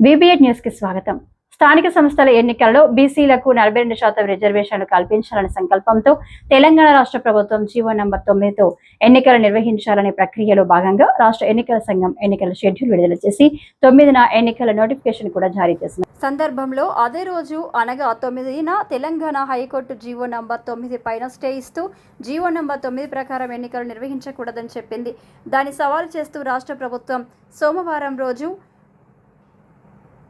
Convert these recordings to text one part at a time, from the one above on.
బీబీఎడ్ news కి స్వాగతం స్థానిక సంస్థల ఎన్నికల్లో బీసీలకు నలభై రెండు శాతం రిజర్వేషన్లు కల్పించాలనే సంకల్పంతో తెలంగాణ రాష్ట్ర ప్రభుత్వం జీవో నంబర్ తొమ్మిదితో ఎన్నికలు నిర్వహించాలనే ప్రక్రియలో భాగంగా రాష్ట్ర ఎన్నికల సంఘం ఎన్నికల షెడ్యూల్ విడుదల చేసి తొమ్మిదిన ఎన్నికల నోటిఫికేషన్ కూడా జారీ చేసింది. సందర్భంలో అదే రోజు అనగా తొమ్మిదిన తెలంగాణ హైకోర్టు జీవో నంబర్ తొమ్మిది పైన స్టే ఇస్తూ జీవో నంబర్ తొమ్మిది ప్రకారం ఎన్నికలు నిర్వహించకూడదని చెప్పింది. దాన్ని సవాలు చేస్తూ రాష్ట్ర ప్రభుత్వం సోమవారం రోజు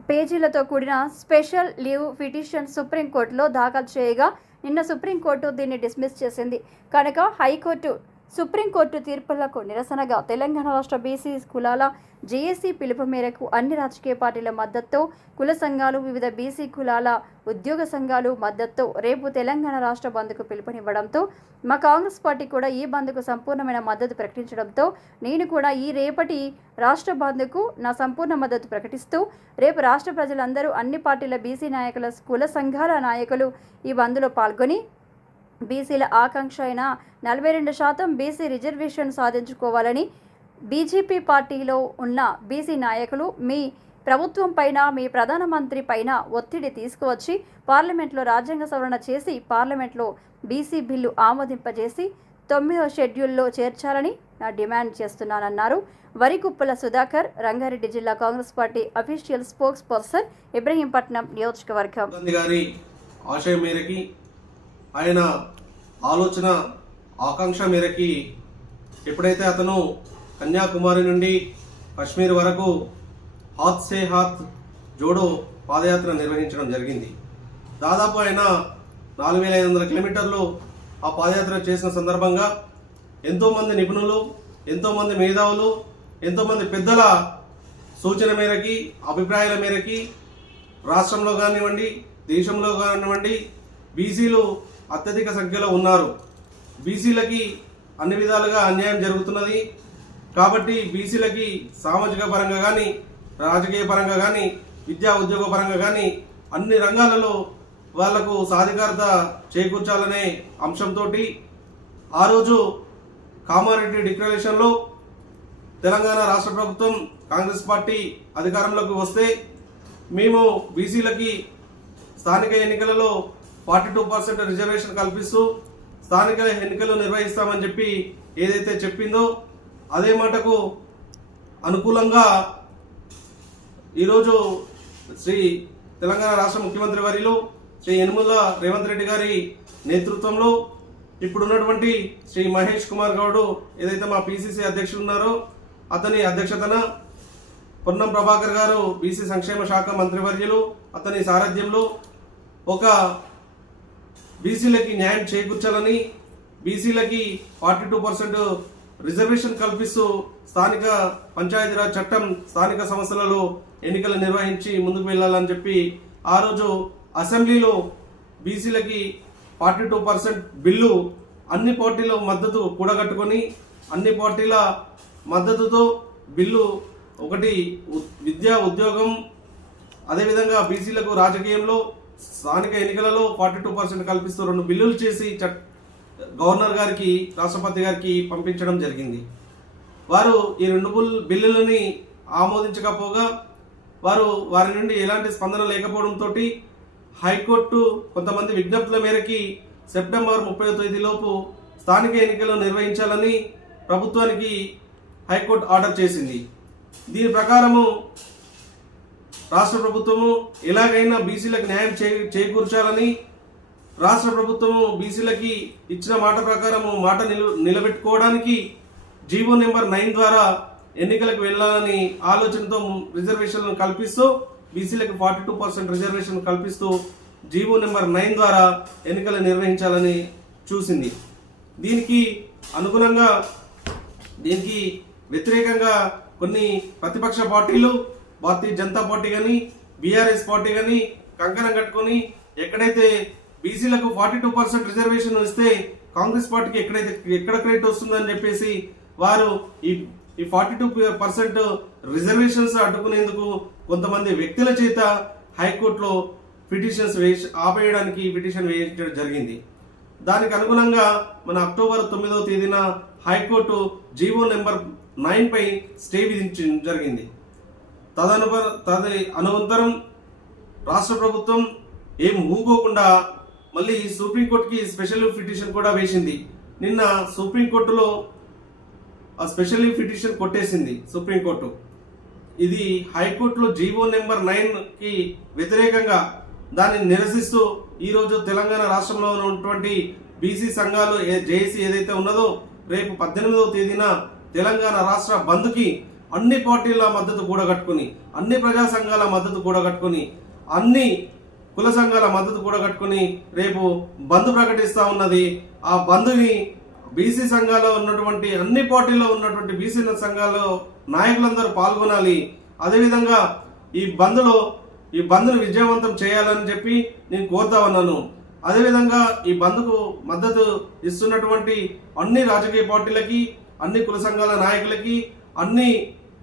పేజీలతో కూడిన స్పెషల్ లీవ్ పిటిషన్ సుప్రీంకోర్టులో దాఖలు చేయగా నిన్న సుప్రీంకోర్టు దీన్ని డిస్మిస్ చేసింది. కనుక హైకోర్టు సుప్రీంకోర్టు తీర్పులకు నిరసనగా తెలంగాణ రాష్ట్ర బీసీ కులాల జేఏసీ పిలుపు మేరకు అన్ని రాజకీయ పార్టీల మద్దతుతో కుల సంఘాలు వివిధ బీసీ కులాల ఉద్యోగ సంఘాలు మద్దతుతో రేపు తెలంగాణ రాష్ట్ర బంద్కు పిలుపునివ్వడంతో మా కాంగ్రెస్ పార్టీ కూడా ఈ బంద్కు సంపూర్ణమైన మద్దతు ప్రకటించడంతో నేను కూడా ఈ రేపటి రాష్ట్ర బంద్కు నా సంపూర్ణ మద్దతు ప్రకటిస్తూ రేపు రాష్ట్ర ప్రజలందరూ అన్ని పార్టీల బీసీ నాయకుల కుల సంఘాల నాయకులు ఈ బంద్లో పాల్గొని బీసీల ఆకాంక్ష అయిన నలభై రెండు శాతం బీసీ రిజర్వేషన్ సాధించుకోవాలని బీజేపీ పార్టీలో ఉన్న బీసీ నాయకులు మీ ప్రభుత్వం పైన మీ ప్రధానమంత్రి పైన ఒత్తిడి తీసుకువచ్చి పార్లమెంట్లో రాజ్యాంగ సవరణ చేసి పార్లమెంట్లో బీసీ బిల్లు ఆమోదింపజేసి తొమ్మిదో షెడ్యూల్లో చేర్చాలని నా డిమాండ్ చేస్తున్నానన్నారు. వరికుప్పల సుధాకర్ రంగారెడ్డి జిల్లా Congress party official spokesperson Ibrahimpatnam నియోజకవర్గం. గారి ఆశయం మేరకి ఆయన ఆలోచన ఆకాంక్ష మేరకి ఎప్పుడైతే అతను కన్యాకుమారి నుండి కశ్మీర్ వరకు హాత్ సే హాత్ జోడో పాదయాత్ర నిర్వహించడం జరిగింది. దాదాపు ఆయన నాలుగు వేల ఐదు వందల కిలోమీటర్లు ఆ పాదయాత్ర చేసిన సందర్భంగా ఎంతోమంది నిపుణులు ఎంతోమంది మేధావులు ఎంతోమంది పెద్దల సూచన మేరకి అభిప్రాయాల మేరకి రాష్ట్రంలో కానివ్వండి దేశంలో కానివ్వండి బీసీలు అత్యధిక సంఖ్యలో ఉన్నారు. బీసీలకి అన్ని విధాలుగా అన్యాయం జరుగుతున్నది. కాబట్టి బీసీలకి సామాజిక పరంగా కానీ రాజకీయ పరంగా కానీ విద్యా ఉద్యోగ పరంగా కానీ అన్ని రంగాలలో వాళ్ళకు సాధికారత చేకూర్చాలనే అంశంతో ఆ రోజు కామారెడ్డి డిక్లరేషన్లో తెలంగాణ రాష్ట్ర ప్రభుత్వం కాంగ్రెస్ పార్టీ అధికారంలోకి వస్తే మేము బీసీలకి స్థానిక ఎన్నికలలో ఫార్టీ టూ పర్సెంట్ రిజర్వేషన్ కల్పిస్తూ స్థానిక ఎన్నికలు నిర్వహిస్తామని చెప్పి ఏదైతే చెప్పిందో అదే మాటకు అనుకూలంగా ఈరోజు శ్రీ తెలంగాణ రాష్ట్ర ముఖ్యమంత్రి వర్యులు శ్రీ యనుమల రేవంత్ రెడ్డి గారి నేతృత్వంలో ఇప్పుడున్నటువంటి శ్రీ మహేష్ కుమార్ గౌడ్ ఏదైతే మా పిసిసి అధ్యక్షులు ఉన్నారో అతని అధ్యక్షతన పొన్నం ప్రభాకర్ గారు బీసీ సంక్షేమ శాఖ మంత్రివర్యులు అతని సారథ్యంలో ఒక బీసీలకి న్యాయం చేకూర్చాలని బీసీలకి ఫార్టీ టూ పర్సెంట్ రిజర్వేషన్ కల్పిస్తూ స్థానిక పంచాయతీరాజ్ చట్టం స్థానిక సంస్థలలో ఎన్నికలు నిర్వహించి ముందుకు వెళ్ళాలని చెప్పి ఆ రోజు అసెంబ్లీలో బీసీలకి ఫార్టీ టూ పర్సెంట్ బిల్లు అన్ని పార్టీల మద్దతు కూడగట్టుకొని అన్ని పార్టీల మద్దతుతో బిల్లు ఒకటి విద్యా ఉద్యోగం అదేవిధంగా బీసీలకు రాజకీయంలో స్థానిక ఎన్నికలలో ఫార్టీ టూ పర్సెంట్ కల్పిస్తూ రెండు బిల్లులు చేసి చట్ గవర్నర్ గారికి రాష్ట్రపతి గారికి పంపించడం జరిగింది. వారు ఈ రెండు బిల్లులని ఆమోదించకపోగా వారు వారి నుండి ఎలాంటి స్పందన లేకపోవడంతో హైకోర్టు కొంతమంది విజ్ఞప్తుల మేరకి సెప్టెంబర్ ముప్పై తేదీలోపు స్థానిక ఎన్నికలు నిర్వహించాలని ప్రభుత్వానికి హైకోర్టు ఆర్డర్ చేసింది. దీని ప్రకారము రాష్ట్ర ప్రభుత్వము ఎలాగైనా బీసీలకు న్యాయం చే చేకూర్చాలని రాష్ట్ర ప్రభుత్వము బీసీలకి ఇచ్చిన మాట ప్రకారము మాట నిలు నిలబెట్టుకోవడానికి జీవో నెంబర్ నైన్ ద్వారా ఎన్నికలకు వెళ్ళాలని ఆలోచనతో రిజర్వేషన్లను కల్పిస్తూ బీసీలకు ఫార్టీ టూ పర్సెంట్ రిజర్వేషన్ కల్పిస్తూ జీవో నెంబర్ నైన్ ద్వారా ఎన్నికలు నిర్వహించాలని చూసింది. దీనికి అనుగుణంగా దీనికి వ్యతిరేకంగా కొన్ని ప్రతిపక్ష పార్టీలు భారతీయ జనతా పార్టీ కానీ బీఆర్ఎస్ పార్టీ కానీ కంకణం కట్టుకొని ఎక్కడైతే బీసీలకు ఫార్టీ టూ పర్సెంట్ రిజర్వేషన్ ఇస్తే కాంగ్రెస్ పార్టీకి ఎక్కడైతే ఎక్కడ క్రెడిట్ వస్తుందని చెప్పేసి వారు ఈ ఈ ఫార్టీ టూ పర్సెంట్ రిజర్వేషన్స్ అడ్డుకునేందుకు కొంతమంది వ్యక్తుల చేత హైకోర్టులో పిటిషన్స్ వేసి ఆపేయడానికి పిటిషన్ వేయించడం జరిగింది. దానికి అనుగుణంగా మన అక్టోబర్ తొమ్మిదవ తేదీన హైకోర్టు జీవో నెంబర్ నైన్పై స్టే విధించడం జరిగింది. తదనుపర తది అనవంతరం రాష్ట్ర ప్రభుత్వం ఏం ఊగోకుండా మళ్ళీ సుప్రీంకోర్టుకి స్పెషల్ పిటిషన్ కూడా వేసింది. నిన్న సుప్రీంకోర్టులో ఆ స్పెషల్ పిటిషన్ కొట్టేసింది సుప్రీంకోర్టు ఇది హైకోర్టులో జీవో నెంబర్ నైన్కి వ్యతిరేకంగా దాన్ని నిరసిస్తూ ఈరోజు తెలంగాణ రాష్ట్రంలో ఉన్నటువంటి బీసీ సంఘాలు జేఏసీ ఏదైతే ఉన్నదో రేపు పద్దెనిమిదవ తేదీన తెలంగాణ రాష్ట్ర బంద్కి అన్ని పార్టీల మద్దతు కూడగట్టుకుని అన్ని ప్రజా సంఘాల మద్దతు కూడగట్టుకుని అన్ని కుల సంఘాల మద్దతు కూడగట్టుకుని రేపు బంద్ ప్రకటిస్తూ ఉన్నది. ఆ బంద్ని బీసీ సంఘాల్లో ఉన్నటువంటి అన్ని పార్టీల్లో ఉన్నటువంటి బీసీ సంఘాల్లో నాయకులందరూ పాల్గొనాలి. అదేవిధంగా ఈ బంద్లో ఈ బంద్ను విజయవంతం చేయాలని చెప్పి నేను కోరుతా ఉన్నాను. అదేవిధంగా ఈ బంద్కు మద్దతు ఇస్తున్నటువంటి అన్ని రాజకీయ పార్టీలకి అన్ని కుల సంఘాల నాయకులకి అన్ని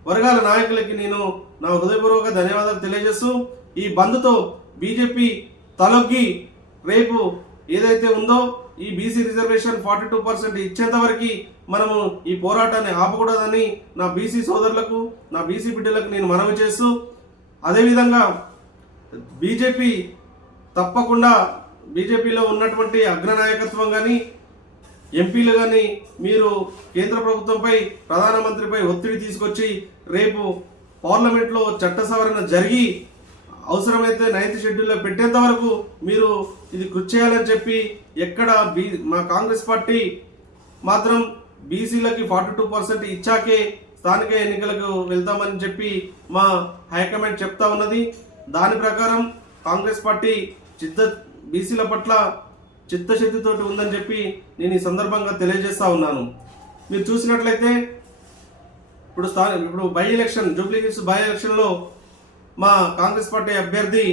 వర్గాల నాయకులకి నేను నా హృదయపూర్వక ధన్యవాదాలు తెలియజేస్తూ ఈ బంద్తో బీజేపీ తలొగ్గి రేపు ఏదైతే ఉందో ఈ BC reservation forty two percent ఇచ్చేంత వరకు మనము ఈ పోరాటాన్ని ఆపకూడదని నా బీసీ సోదరులకు నా బీసీ బిడ్డలకు నేను మనవి చేస్తూ అదేవిధంగా బీజేపీ తప్పకుండా బీజేపీలో ఉన్నటువంటి అగ్రనాయకత్వం కానీ ఎంపీలు కానీ మీరు కేంద్ర ప్రభుత్వంపై ప్రధానమంత్రిపై ఒత్తిడి తీసుకొచ్చి రేపు పార్లమెంట్లో చట్ట సవరణ జరిగి అవసరమైతే నైన్త్ షెడ్యూల్లో పెట్టేంత వరకు మీరు ఇది కృషి చేయాలని చెప్పి ఎక్కడ బీ మా కాంగ్రెస్ పార్టీ మాత్రం బీసీలకి ఫార్టీ టూ పర్సెంట్ ఇచ్చాకే స్థానిక ఎన్నికలకు వెళ్తామని చెప్పి మా హైకమాండ్ చెప్తా ఉన్నది. దాని ప్రకారం కాంగ్రెస్ పార్టీ చిత్త బీసీల పట్ల చిత్తశుద్ధితో ఉందని చెప్పి నేను ఈ సందర్భంగా తెలియజేస్తా ఉన్నాను. మీరు చూసినట్లయితే ఇప్పుడు స్థాన ఇప్పుడు బై ఎలక్షన్ జూబ్లీ బై ఎలక్షన్లో మా కాంగ్రెస్ పార్టీ అభ్యర్థి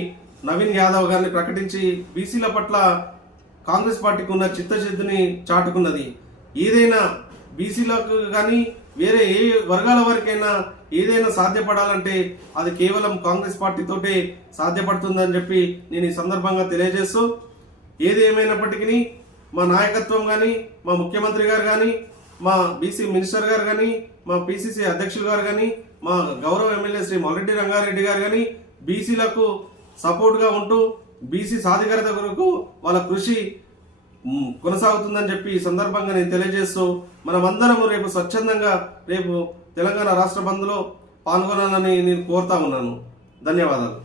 నవీన్ యాదవ్ గారిని ప్రకటించి బీసీల పట్ల కాంగ్రెస్ పార్టీకి ఉన్న చిత్తశుద్ధిని చాటుకున్నది. ఏదైనా బీసీలకు కానీ వేరే ఏ వర్గాల వరకైనా ఏదైనా సాధ్యపడాలంటే అది కేవలం కాంగ్రెస్ పార్టీతోటే సాధ్యపడుతుందని చెప్పి నేను ఈ సందర్భంగా తెలియజేస్తూ ఏది ఏమైనప్పటికీ మా నాయకత్వం కానీ మా ముఖ్యమంత్రి గారు కానీ మా బీసీ మినిస్టర్ గారు కానీ మా పిసిసి అధ్యక్షులు గారు కానీ మా గౌరవ ఎమ్మెల్యే శ్రీ మొల్లరెడ్డి రంగారెడ్డి గారు కానీ బీసీలకు సపోర్ట్గా ఉంటూ బీసీ సాధికారత కొరకు వాళ్ళ కృషి కొనసాగుతుందని చెప్పి ఈ సందర్భంగా నేను తెలియజేస్తూ మనమందరము రేపు స్వచ్ఛందంగా రేపు తెలంగాణ రాష్ట్ర బంద్లో పాల్గొనాలని నేను కోరుతా ఉన్నాను. ధన్యవాదాలు.